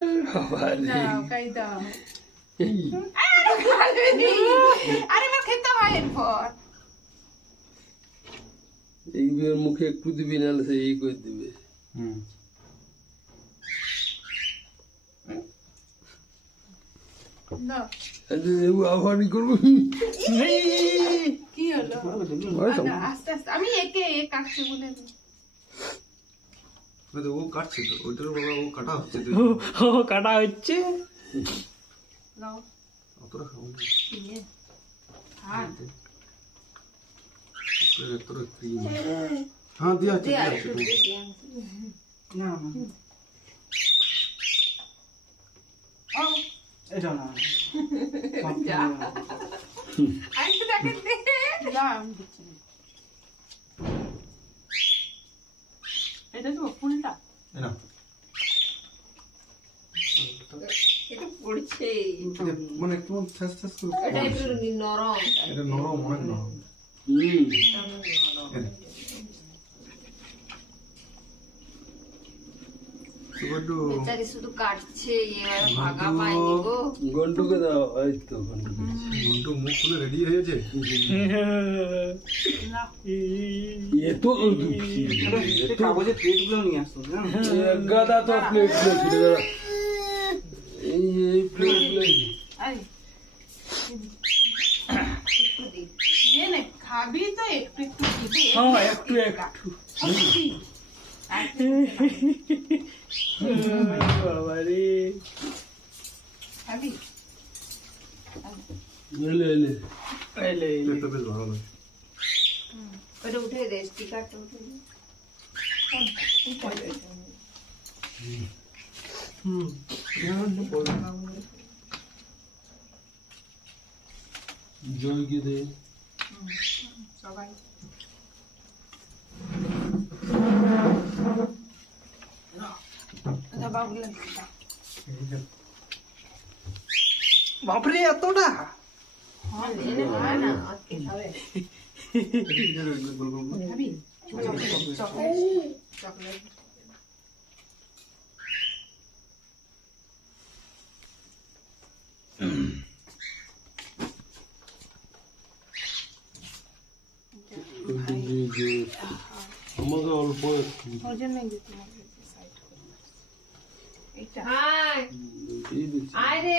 দাও খাই দাও আরে মা খেতে হয় এরপর এই বিয়ের মুখে একটু দিবি নাহলে সে এই করে দিবে। দাও আহ্বানি করবো কি হলো আস্তে আস্তে আমি একে কাটছি বলে ও কাটছে তো ওইটার বাবা ও কাটা হচ্ছে তো ও কাটা হচ্ছে নাও অতটা খাবো না দিয়ে আর তোর ক্রিম হ্যাঁ দিয়া আছে দিয়ে দিয়া আর আছে একটু দিয়ে না ও এটা না যা আইতে দেখে দে যা আমি দিচ্ছি এটা তো ফুলটা না এটা পড়ছে মানে একটু শেষ শেষ করে এটা একটু নরম এটা নরম অনেক নরম বেচারি শুধু কাটছে এবার ভাগা পায়নি গো ঘন্টুকে দাও এই তো ঘন্টুকে মন্টু মুখ খুলে রেডি হয়ে গেছে এ তো কাগজের প্লেটগুলো নিয়ে আসতো না গাদা তো প্লেট ছিল এই প্লেটগুলো আরে একটু দে নে নে খাবি তো একটু একটু দিবি হ্যাঁ একটু একটু বাবারে খাবি এলে এলে এলে তো বেশ ভালো লাগে ওটা উঠে দে স্টিকারটা উঠে দে জয়কে দে সবাই বাবুলা বাপরে এতটা হ্যাঁ নে হয় না আজকে খাবে গোল গোল খাবি চকলেট চকলেট আমাকে অল্প একটু ওর জন্য দিতে হবে সাইড করে এইটা হাই এই দিচ্ছি আয় রে